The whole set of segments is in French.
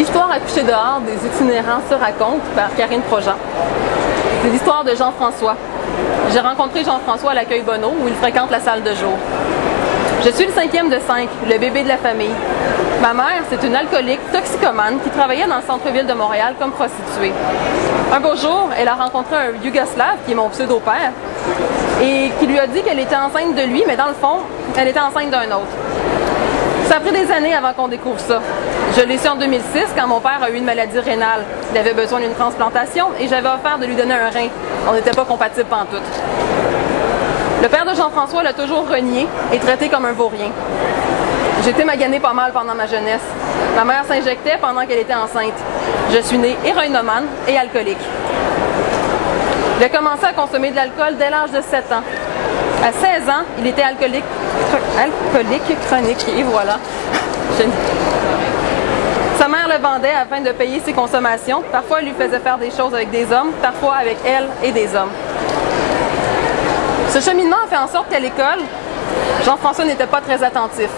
Histoire à coucher dehors des itinérants se raconte par Karine Projean. C'est l'histoire de Jean-François. J'ai rencontré Jean-François à l'accueil Bonneau où il fréquente la salle de jour. Je suis le 5e de 5, le bébé de la famille. Ma mère, c'est une alcoolique toxicomane qui travaillait dans le centre-ville de Montréal comme prostituée. Un beau jour, elle a rencontré un Yougoslave, qui est mon pseudo-père, et qui lui a dit qu'elle était enceinte de lui, mais dans le fond, elle était enceinte d'un autre. Ça a pris des années avant qu'on découvre ça. Je l'ai su en 2006 quand mon père a eu une maladie rénale. Il avait besoin d'une transplantation et j'avais offert de lui donner un rein. On n'était pas compatibles pantoute. Le père de Jean-François l'a toujours renié et traité comme un vaurien. J'ai été maganée pas mal pendant ma jeunesse. Ma mère s'injectait pendant qu'elle était enceinte. Je suis née héroïnomane et alcoolique. Il a commencé à consommer de l'alcool dès l'âge de 7 ans. À 16 ans, il était alcoolique chronique, et voilà. Sa mère le vendait afin de payer ses consommations. Parfois, elle lui faisait faire des choses avec des hommes, parfois avec elle et des hommes. Ce cheminement a fait en sorte qu'à l'école, Jean-François n'était pas très attentif.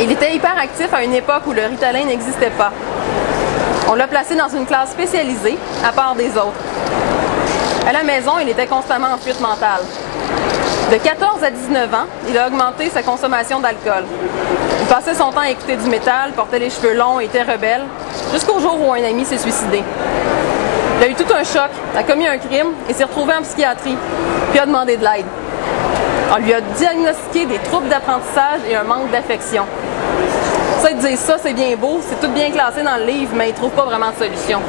Il était hyperactif à une époque où le Ritalin n'existait pas. On l'a placé dans une classe spécialisée, à part des autres. À la maison, il était constamment en fuite mentale. De 14 à 19 ans, il a augmenté sa consommation d'alcool. Il passait son temps à écouter du métal, portait les cheveux longs et était rebelle, jusqu'au jour où un ami s'est suicidé. Il a eu tout un choc, a commis un crime et s'est retrouvé en psychiatrie, puis a demandé de l'aide. On lui a diagnostiqué des troubles d'apprentissage et un manque d'affection. Ça, ils disent ça, c'est bien beau, c'est tout bien classé dans le livre, mais ils ne trouvent pas vraiment de solution.